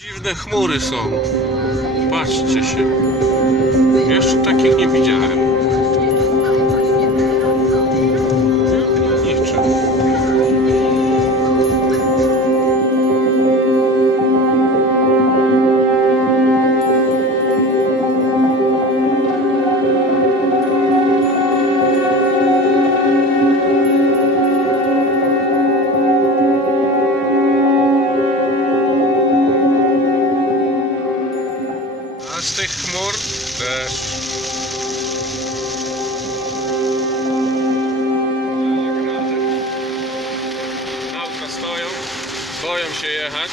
Dziwne chmury są. Patrzcie się. Jeszcze takich nie widziałem. Niczym. A z tych chmur też. Auta stoją, boją się jechać.